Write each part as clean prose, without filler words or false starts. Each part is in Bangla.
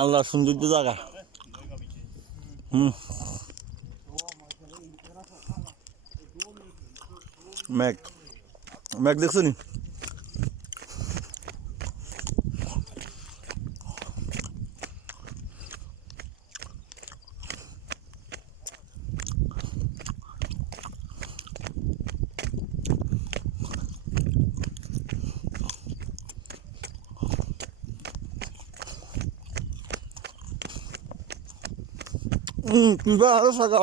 আল্লাহ সৌন্দর্য জায়গা। মেঘ মেঘ দেখছো নি? Tiba harus agak.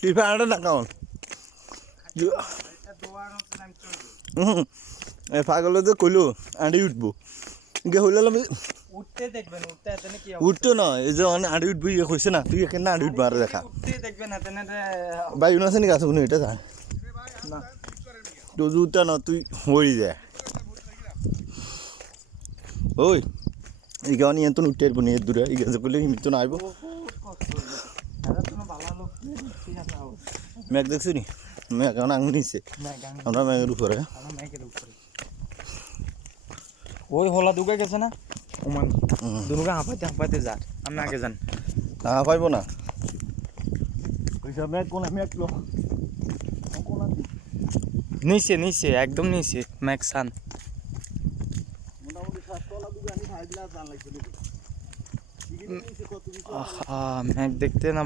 Tiba ada nak kawan. পাগল তো কইলো আড়ি উঠবো গে হইলাম উঠতে দেখবেন উঠতে এতনে কি উঠতো না এই যে আড়ি উঠবি কইছে না তুই এখানে আড়ি উঠবা আর দেখা উঠতে দেখবেন এতনে ভাই উনাছে নি গাছ কোনো এটা যা না তো উঠতা না তুই হই যায় ওই এই গানি এত উঠতে পারবো না দূরে এই গাছ কইলে মিতো না আইবো এরা তো ভালো লোক ঠিক আছে মেঘ দেখছিস নি মেঘ এখন আঙুল নিছে আমরা মেঘের উপরে আমরা মেঘের উপরে ওই হলা দুগে গেছে না ওমান দুনুকে হাঁপাইতে যার আমি আগে যান না পাইবো না ওইসব মেঘ কোন মেঘ লো নিচে একদম নিচে মেঘ সান মোটামুটি 7 তলা দুগে আমি 5 গ্লাস জান লাগছিল মেঘ দেখতে না